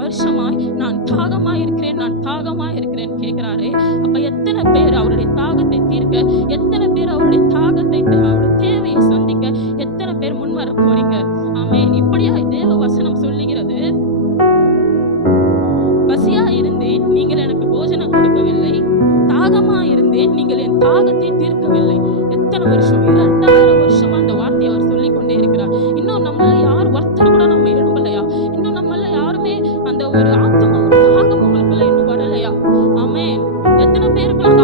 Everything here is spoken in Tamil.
வருஷமாய் நான் தாகமாய் இருக்கிறேன், நான் தாகமாய் இருக்கிறேன் கேட்கிறாரே. அப்ப எத்தனை பேர் அவருடைய தாகத்தை தீர்க்க, எத்தனை பேர் அவருடைய தாகத்தை, அவருடைய தேவையை சந்திக்க எத்தனை பேர் முன்வர போறீங்க? ஆமென். இப்படியா தேவ வசனம் சொல்லுகிறது, பசியா இருந்தேன், நீங்கள் எனக்கு போஜனம் கொடுக்கவில்லை, தாகமா இருந்தேன், நீங்கள் என் தாகத்தை தீர்க்கவில்லை. எத்தனை வருஷம்? 2000 வருஷமா அந்த வார்த்தையை அவர் சொல்லிக் கொண்டே இருக்கிறார். இன்னும் நம்மள யார் ஒருத்தர் கூட நம்ம எழும்பலையா? இன்னும் நம்மள யாருமே அந்த ஒரு ஆத்ம